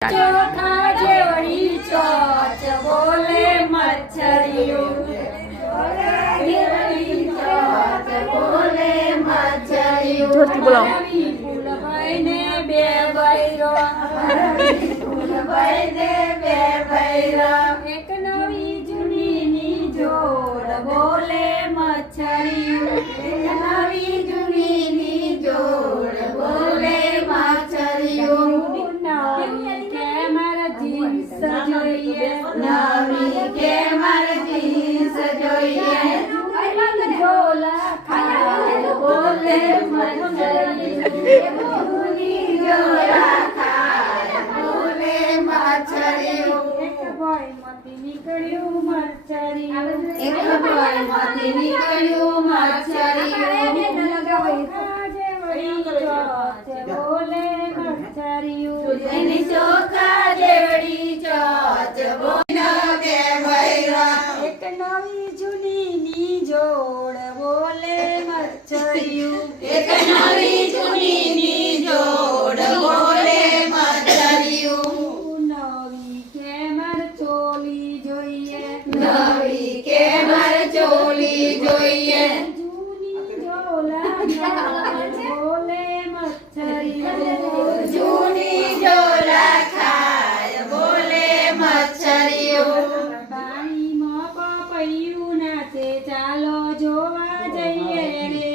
ચોખા જેવડી ચોચ બોલે મચ્છરિયું બોલે મચ્છરિયું ફૂલભાઈ ને બે બૈરો ફૂલભાઈ ને બે બૈરો એક નવી જૂની જોડ બોલે મચ્છરિયું એક નવી જૂની જોડ બોલે મચ્છરિયું જોઈએ નવી કે મારે જીન્સ જોઈએ ઝોલા ખાય બોલે મચ્છરિયું ઝોલા ખાય બોલે મચ્છરિયું એક ભાઈ માંથી નીકળ્યું મચ્છરિયું એક ભાઈ માંથી નીકળ્યું મચ્છરિયું બોલે મચ્છરિયું એની ચોખા જેવડી ચોચ બોલે બે બૈરા એક નવી જૂની જોડ બોલે મચ્છરિયું એક નવી જૂની જોડ બોલે મચ્છરિયું નવી કે માર ચોલી જોઈએ નવી કે માર ચોલી જોઈએ જૂની ઝોલા બોલે મચ્છરિયું જૂની ઝોલા ખાય બોલે મચ્છરિયું પાણીમાં પપૈયું નાચે ચાલો જોવા જઈએ રે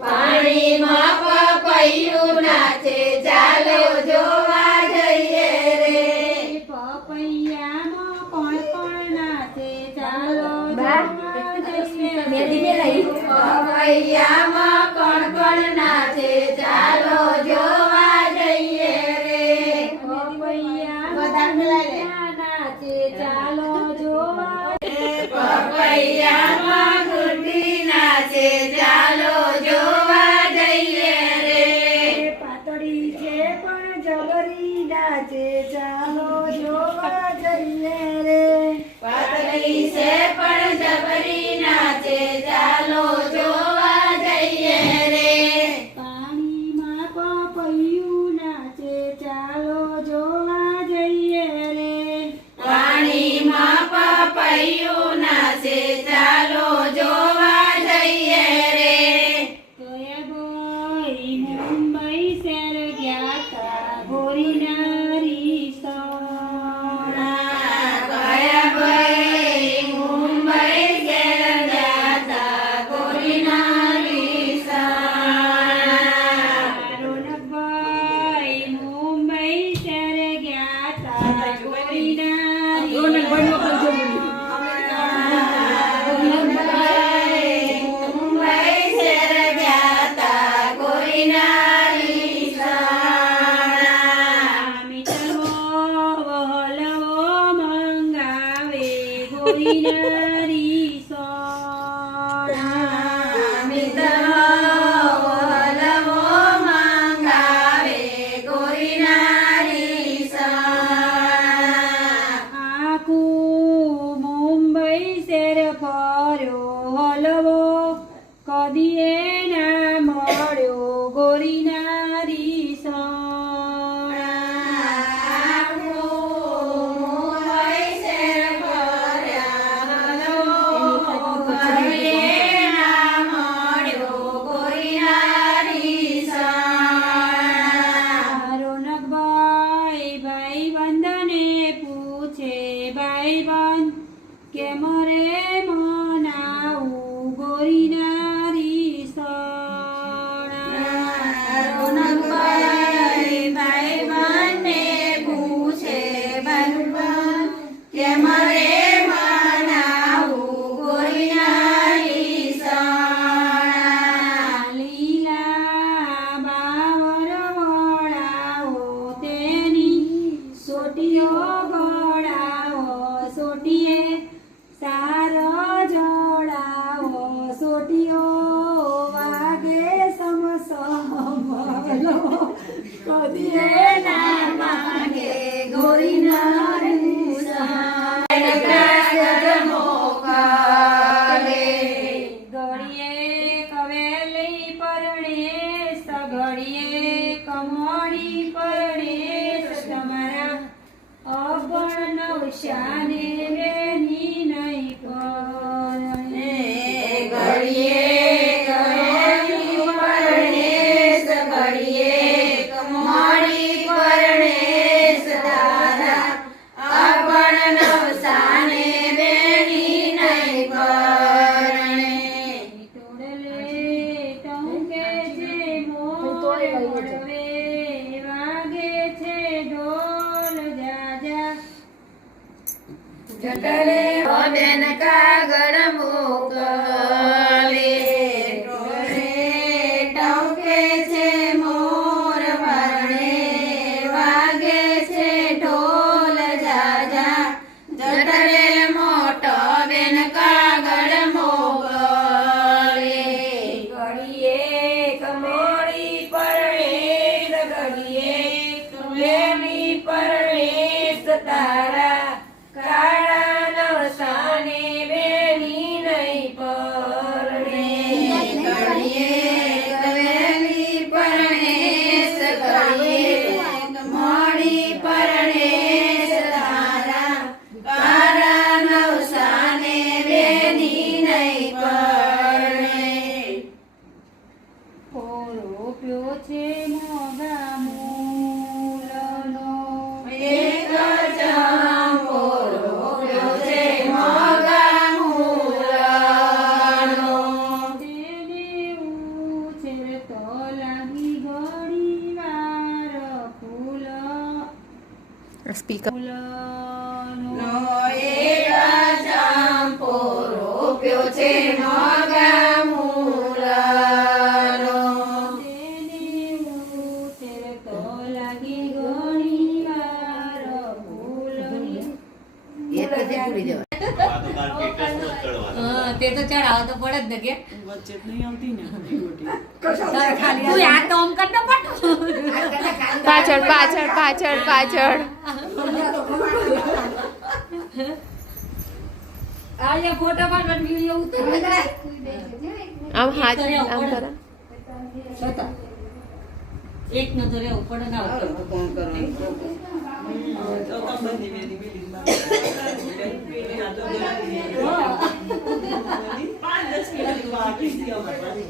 પાણીમાં પપૈયું નાચે ચાલો જોવા જઈએ રે પપૈયામાં કોણ નાચે ચાલો જોવા જઈએ રે પપૈયામાં કોણ નાચે ચાલો જોવા જઈએ રે પપૈયા નાચે ચાલો જોવા પપૈયામાં ગુડી નાચે ચાલો જોવા જઈએ રે પાતળી છે પણ જબરી નાચે ચાલો જોવા જઈએ રે પાતળી છે પણ જબરી નાચે ચાલો જોવા જઈએ રે પાણીમાં પપૈયું નાચે ચાલો જોવા જઈએ રે પાણીમાં પપૈયું નાચે ચાલો જોવા જઈએ રે કયા બોય મુંબઈ શહેર ગયા તા ગોરીના રીસોણા કયા બોય મુંબઈ શહેર ગયા તા ગોરીના રીસોણા રોનકભાઈ મુંબઈ શહેર ગયા તા ગોરીના મુંબઈ શહેર ગયા તા ગોરીના રીસોણા મીઠો વહલવો મંગાવે ગોરીના રીસોણા મીઠો વહલવો મંગાવે ગોરીના રીસોણા આખું મુંબઈ શહેર ફર્યો હલવો કદીએ ના મળ્યો ગોરીના રીસોણા આખું મુંબઈ શહેર ફર્યા હલવો કદીએ ના મળ્યો ગોરીના રીસોણા રોનકભાઈ ભાઈબંધને પૂછે ભાઈબંધ કે મરે મનાવું ગોરીના રીસોણા રોનકભાઈ ભાઈબંધને પૂછે ભાઈબંધ કે મરે મનાવું ગોરીના રીસોણા લીલા બાવર વળાવો તેની સોટીઓ ગળાવો સોટીએ સારો જોડાવો સોટીઓ વાગે સમસમલો કદીએ ના માંગે ગોરીના ગળીએ કવેલી પરણે સગડીએ કમોડી પરણે તમારા જઠરે ઓ બેન કાગળ મોકલે ઢોરે ટહુકે છે મોર વરણે વાગે છે ઢોલ જાજા જઠરે મોટો બેન કાગળ મોકલે ઘડીએ કમોડી પરણેશ ઘડીએ કમેલી પરણેશ તારા કાળા નવસાને બેની નહીં પરણે ઘડીએ કમેલી પરણેશ ઘડીએ કમોડી પરણેશ તારા કાળા નવસાને બેની નહીં પરણે પોરો પ્યો છે મોગા મૂલનો એક ચંપો રોપ્યો છે મોગા મૂળનો તેને ઉછેરતો લાગી ઘણી વાર ફૂલ ફૂલનો એક ચંપો રોપ્યો છે મોગા મૂળનો તેને ઉછેરતો લાગી ઘણી વાર ફૂલની એ તો તે ભૂલી જવાય. આ તો તાર ટેટસ નો જ ચડવાનો. હા, તે તો ચડાવો તો પડે જ ને કે વચ્ચે જ નહીં આવતી ને ગોટી. તું યાદ તો આમ કર ને પટ પાછળ પાછળ પાછળ પાછળ આ જે ફોટો પાડવા વિડિયો ઉતાર આમ હાથ આમ કરો એક ન તો રેવું પડે ના તો તો બધી મેરી બિલ્ડિંગ માં પેલી આ તો 5-10 મિનિટ બાકી છે અમારી